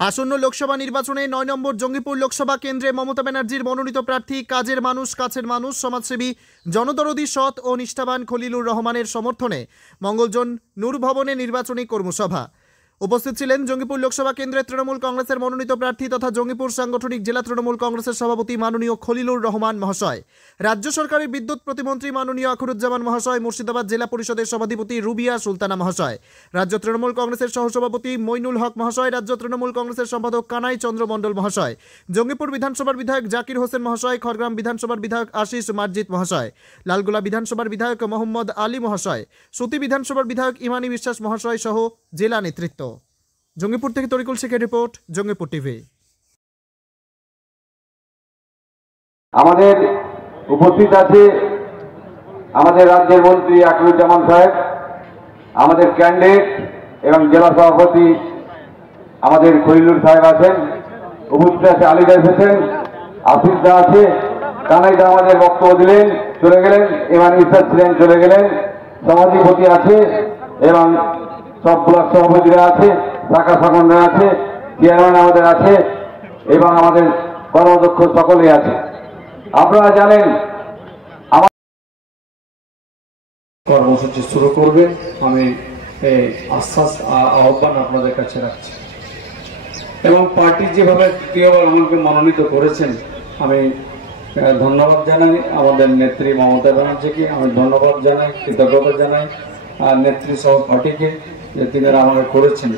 আসন্ন লোকসভা নির্বাচনে ৯ নম্বর জঙ্গিপুর লোকসভা কেন্দ্রে মমতা ব্যানার্জির মনোনীত প্রার্থী কাজের মানুষ কাছের মানুষ সমাজসেবী জনদরদী সৎ ও নিষ্ঠাবান খলিলুর রহমানের সমর্থনে মঙ্গলজন নূর ভবনে নির্বাচনী কর্মসভা। উপস্থিত ছিলেন জঙ্গিপুর লোকসভা কেন্দ্রের তৃণমূল কংগ্রেসের মনোনীত প্রার্থী তথা জঙ্গিপুর সাংগঠনিক জেলা তৃণমূল কংগ্রেসের সভাপতি মাননীয় খলিলুর রহমান মহাশয়, রাজ্য সরকারের বিদ্যুৎ প্রতিমন্ত্রী মাননীয় আখরুজ্জামান মহাশয়, মুর্শিদাবাদ জেলা পরিষদের সভাধিপতি রুবিয়া সুলতানা মহাশয়, রাজ্য তৃণমূল কংগ্রেসের সহসভাপতি মইনুল হক মহাশয়, রাজ্য তৃণমূল কংগ্রেসের সম্পাদক কানাই চন্দ্র মণ্ডল মহাশয়, জঙ্গিপুর বিধানসভার বিধায়ক জাকির হোসেন মহাশয়, খড়গ্রাম বিধানসভার বিধায়ক আশিস মার্জিত মহাশয়, লালগোলা বিধানসভার বিধায়ক মোহাম্মদ আলী মহাশয়, সুতি বিধানসভার বিধায়ক ইমানি বিশ্বাস মহাশয় সহ জেলা নেতৃত্ব। জঙ্গিপুর থেকে তরিকুল শেখের রিপোর্ট, জঙ্গিপুর টিভি। আমাদের উপস্থিত আছে আমাদের রাজ্যের মন্ত্রী আখরুজ্জামান সাহেব, আমাদের ক্যান্ডিডেট এবং জেলা সভাপতি আমাদের খলিলুর সাহেব আছেন, উপস্থিত আছে আলিদা হোসেন, আশিস দা আছে, কানাইদা আমাদের বক্তব্য দিলেন চলে গেলেন, ইমানি বিশ্বাস ছিলেন চলে গেলেন, সভাধিপতি আছে এবং সব ব্লক সভাপতিরা আছে, শাখা সংগঠন আছে, চেয়ারম্যান আমাদের আছে এবং আমাদের কর্মদক্ষ সকলেই আছে। আপনারা জানেন আমার কর্মসূচি শুরু করবে, আমি এই আহ্বান আপনাদের কাছে রাখছি এবং পার্টি যেভাবে দ্বিতীয়বার আমাকে মনোনীত করেছেন আমি ধন্যবাদ জানাই। আমাদের নেত্রী মমতা ব্যানার্জিকে আমি ধন্যবাদ জানাই, কৃতজ্ঞতা জানাই, আর নেত্রী সহ পার্টিকে যে তিনারা আমাকে করেছেন।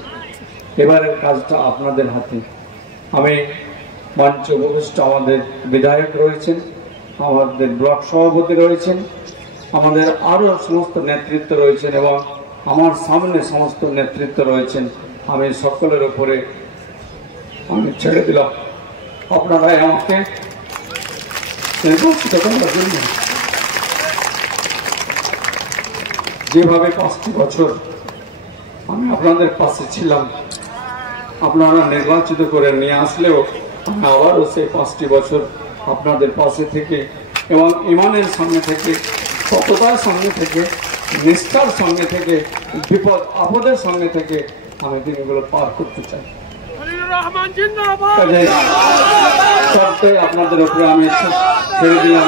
এবারের কাজটা আপনাদের হাতে। আমি মঞ্চে উপবিষ্ট আমাদের বিধায়ক রয়েছেন, আমাদের ব্লক সভাপতি রয়েছেন, আমাদের আরও সমস্ত নেতৃত্ব রয়েছেন এবং আমার সামনে সমস্ত নেতৃত্ব রয়েছেন। আমি সকলের উপরে আমি ছেড়ে দিলাম, আপনারাই আমাকে নির্বাচিত করার জন্য যেভাবে 5টি বছর আমি আপনাদের পাশে ছিলাম, আপনারা নির্বাচিত করে নিয়ে আসলেও আমি আবারও সেই 5টি বছর আপনাদের পাশে থেকে এবং ইমানের সঙ্গে থেকে, সততার সঙ্গে থেকে, নিষ্ঠার সঙ্গে থেকে, বিপদ আপদের সঙ্গে থেকে আমি দিনগুলো পার করতে চাই। সবটাই আপনাদের উপরে আমি ছেড়ে দিলাম।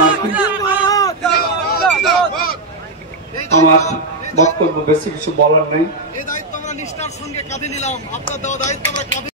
আমার বক্তব্য বেশি কিছু বলার নেই।